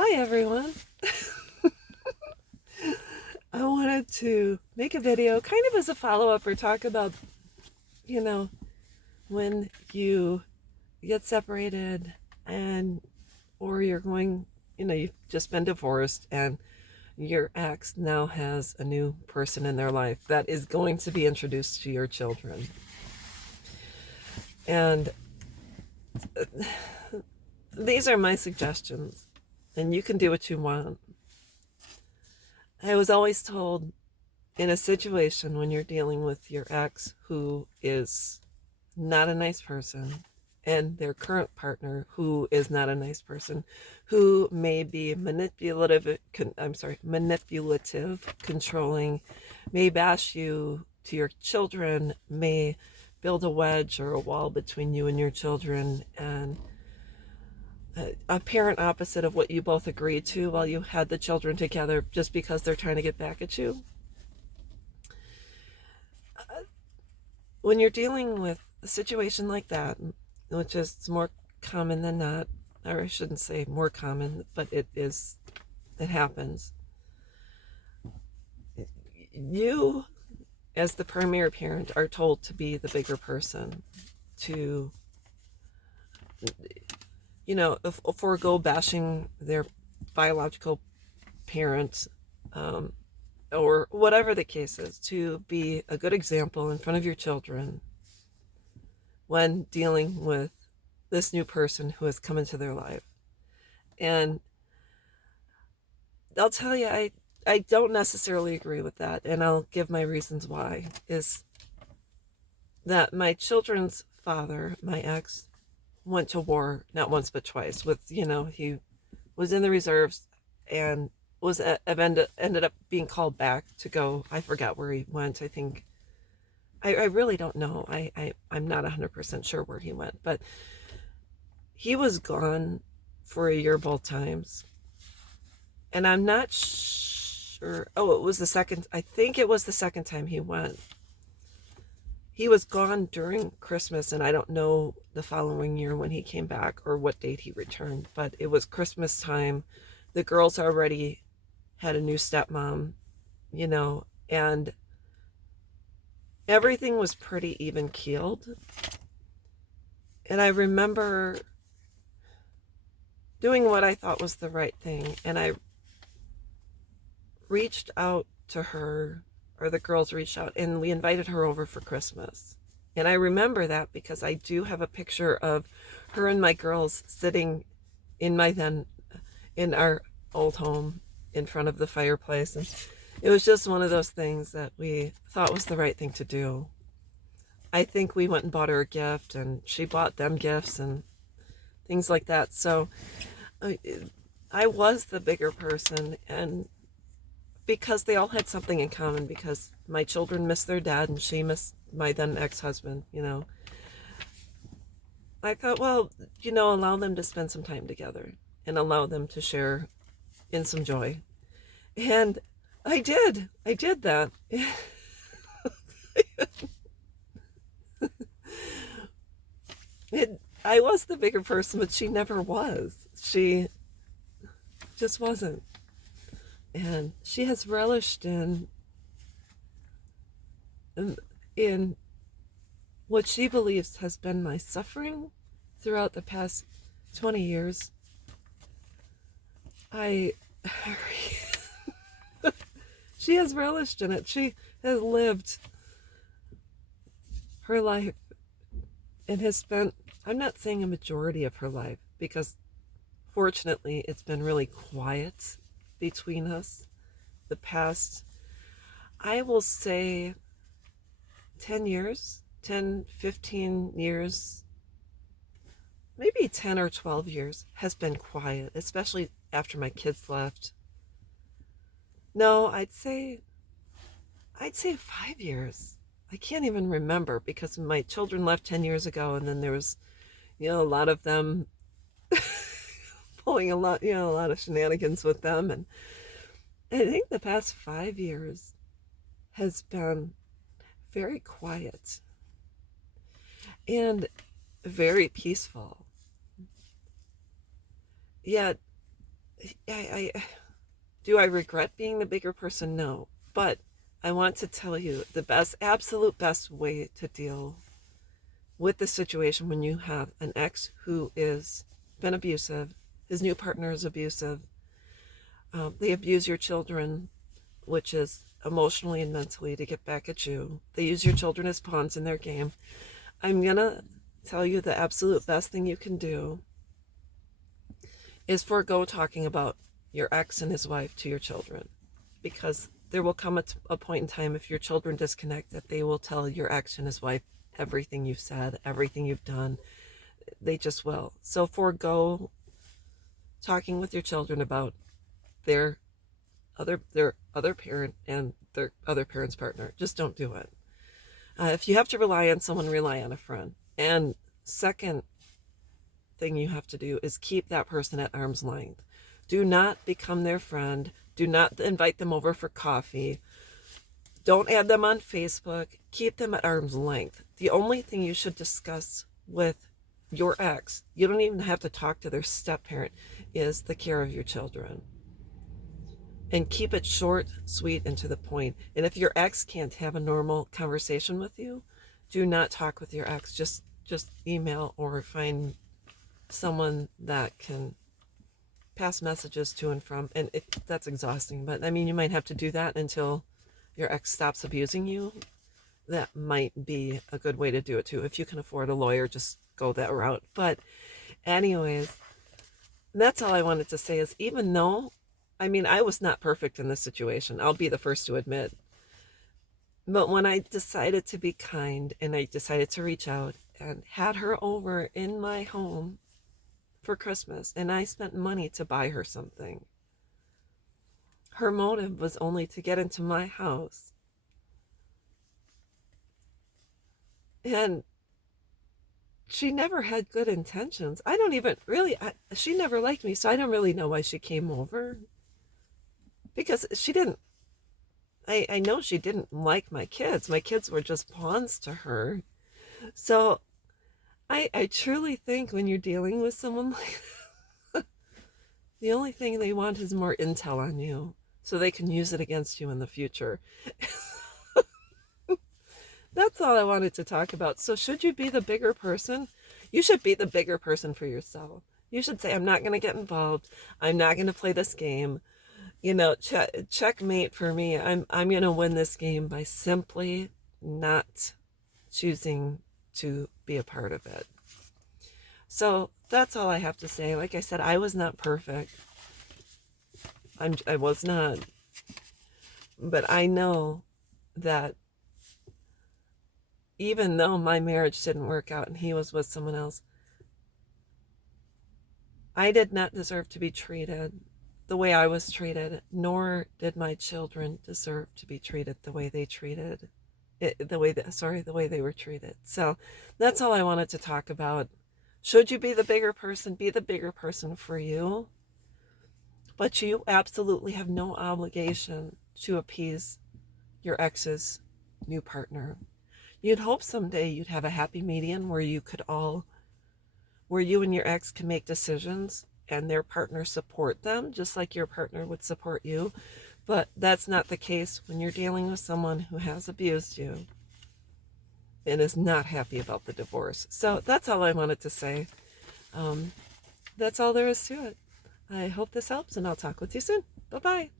Hi everyone. I wanted to make a video kind of as a follow-up or talk about, you know, when you get separated and or you're going, you've just been divorced and your ex now has a new person in their life that is going to be introduced to your children. And these are my suggestions, and you can do what you want. I was always told in a situation when you're dealing with your ex who is not a nice person and their current partner who is not a nice person, who may be manipulative, controlling, may bash you to your children, may build a wedge or a wall between you and your children, and a parent opposite of what you both agreed to while you had the children together just because they're trying to get back at you. When you're dealing with a situation like that, which is more common than not, or I shouldn't say more common, but it happens. You, as the primary parent, are told to be the bigger person, to, forego bashing their biological parent, or whatever the case is, to be a good example in front of your children when dealing with this new person who has come into their life. And I'll tell you, I don't necessarily agree with that, and I'll give my reasons why. Is that my children's father, my ex, went to war not once but twice. He was in the reserves and ended up being called back to go. I forgot where he went. I think I really don't know. I'm not 100% sure where he went, but he was gone for a year both times. And I'm not sure. Oh, it was the second. I think it was the second time he went. He was gone during Christmas, and I don't know the following year when he came back or what date he returned, but it was Christmas time. The girls already had a new stepmom, and everything was pretty even keeled. And I remember doing what I thought was the right thing, and I reached out to her, or the girls reached out, and we invited her over for Christmas. And I remember that because I do have a picture of her and my girls sitting in in our old home in front of the fireplace. And it was just one of those things that we thought was the right thing to do. I think we went and bought her a gift, and she bought them gifts and things like that. So I was the bigger person, and because they all had something in common, because my children missed their dad and she missed my then ex-husband, I thought, well, allow them to spend some time together and allow them to share in some joy. And I did that. I was the bigger person, but she never was. She just wasn't. And she has relished in what she believes has been my suffering throughout the past 20 years. I She has relished in it. She has lived her life and has spent, I'm not saying a majority of her life, because fortunately it's been really quiet between us the past, I will say, 10 years, 10, 15 years, maybe 10 or 12 years has been quiet, especially after my kids left. No, I'd say 5 years. I can't even remember because my children left 10 years ago, and then there was, a lot of them pulling a lot of shenanigans with them. And I think the past 5 years has been very quiet and very peaceful. Yet I do I regret being the bigger person? No. But I want to tell you the best, absolute best way to deal with the situation when you have an ex who is been abusive, his new partner is abusive, they abuse your children, which is emotionally and mentally to get back at you. They use your children as pawns in their game. I'm gonna tell you the absolute best thing you can do is forego talking about your ex and his wife to your children, because there will come a point in time, if your children disconnect, that they will tell your ex and his wife everything you've said, everything you've done. They just will. So forego talking with your children about their other parent and their other parent's partner. Just don't do it. If you have to rely on someone, rely on a friend. And second thing you have to do is keep that person at arm's length. Do not become their friend. Do not invite them over for coffee. Don't add them on Facebook. Keep them at arm's length. The only thing you should discuss with your ex, you don't even have to talk to their step parent, is the care of your children. And keep it short, sweet, and to the point. And if your ex can't have a normal conversation with you, do not talk with your ex. Just email or find someone that can pass messages to and from. And that's exhausting, but I mean, you might have to do that until your ex stops abusing you. That might be a good way to do it too. If you can afford a lawyer, just go that route. But anyways, that's all I wanted to say is, even though, I mean, I was not perfect in this situation, I'll be the first to admit. But when I decided to be kind and I decided to reach out and had her over in my home for Christmas, and I spent money to buy her something, her motive was only to get into my house. And she never had good intentions. I don't even really, she never liked me, so I don't really know why she came over. Because she didn't, I know she didn't like my kids. My kids were just pawns to her. So I truly think when you're dealing with someone like that, the only thing they want is more intel on you so they can use it against you in the future. That's all I wanted to talk about. So, should you be the bigger person? You should be the bigger person for yourself. You should say, I'm not going to get involved. I'm not going to play this game. You know, checkmate for me. I'm going to win this game by simply not choosing to be a part of it. So, that's all I have to say. Like I said, I was not perfect. I was not. But I know that even though my marriage didn't work out and he was with someone else, I did not deserve to be treated the way I was treated, nor did my children deserve to be treated the way they treated it, the way they were treated. So that's all I wanted to talk about. Should you be the bigger person? Be the bigger person for you. But you absolutely have no obligation to appease your ex's new partner. You'd hope someday you'd have a happy median where you and your ex can make decisions and their partner support them, just like your partner would support you. But that's not the case when you're dealing with someone who has abused you and is not happy about the divorce. So that's all I wanted to say. That's all there is to it. I hope this helps, and I'll talk with you soon. Bye-bye.